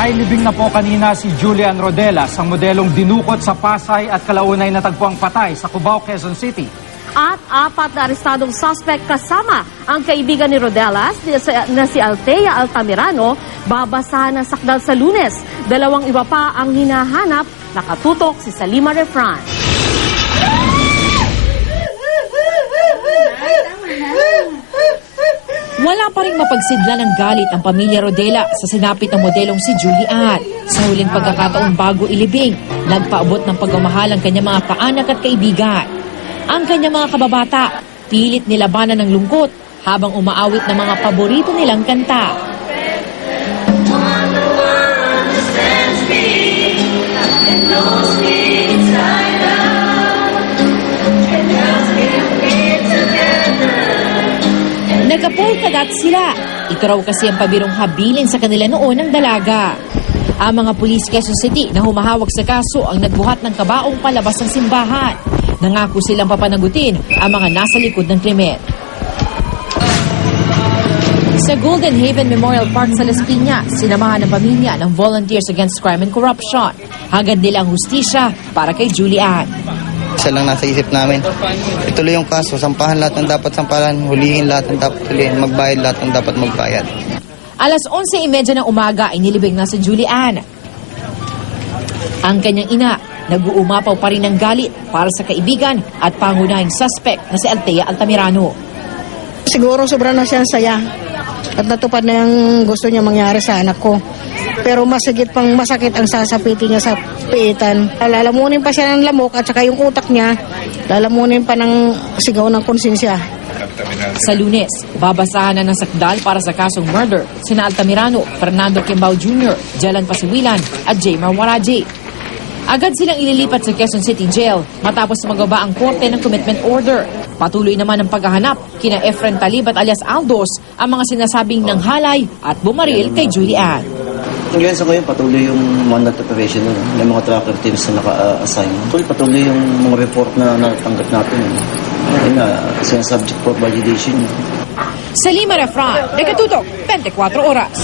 Nailibing na po kanina si Julian Rodelas, ang modelong dinukot sa Pasay at kalaunay natagpuang patay sa Cubao, Quezon City. At 4 na arestadong suspect kasama ang kaibigan ni Rodelas na si Althea Altamirano babasahan ng sakdal sa Lunes. 2 iba pa ang hinahanap, nakatutok si Salima Refran. Wala pa rin mapagsidla ng galit ang pamilya Rodela sa sinapit ng modelong si Julian. Sa huling pagkakataon bago ilibing, nagpaabot ng pagmamahal ang kanyang mga kaanak at kaibigan. Ang kanyang mga kababata, pilit nilabanan ng lungkot habang umaawit ng mga paborito nilang kanta. Nagka-polka-dot sila. Ito raw kasi ang pabirong habilin sa kanila noon ng dalaga. Ang mga pulis Quezon City na humahawak sa kaso ang nagbuhat ng kabaong palabas ng simbahan. Nangako silang papanagutin ang mga nasa likod ng krimen. Sa Golden Haven Memorial Park sa Las Piñas, sinamahan ng pamilya ng Volunteers Against Crime and Corruption. Hangad nila ang hustisya para kay Julian. Isa lang nasa isip namin. Ituloy yung kaso, sampahan lahat ng dapat sampahan, hulihin lahat ng dapat hulihin, magbayad lahat ng dapat magbayad. Alas 11:30 ng umaga ay nilibing na si Julian. Ang kanyang ina, nag-uumapaw pa rin ng galit para sa kaibigan at pangunahing suspect na si Althea Altamirano. Siguro sobra na siyang saya at natupad na yung gusto niya mangyari sa anak ko. Pero masakit ang sasapitin niya sa piitan. Lalamunin pa siya ng lamok at saka yung utak niya, lalamunin pa ng sigaw ng konsensya. Sa Lunes, babasahan na ng sakdal para sa kasong murder sina Altamirano, Fernando Quimbao Jr., Jalan Pasiwilan at Jaymar Waraje. Agad silang ililipat sa Quezon City Jail matapos magaba ang korte ng commitment order. Patuloy naman ang paghahanap kina Efren Talib at alias Aldos ang mga sinasabing nanghalay at bumaril kay Julian. Ngayon sa ngayon, patuloy yung mandat operation nun. May mga tracker teams na naka-assign. Patuloy yung mga report na natanggap natin. Yun na, subject for validation. Salima Refran, Nakatutok, 24 Oras.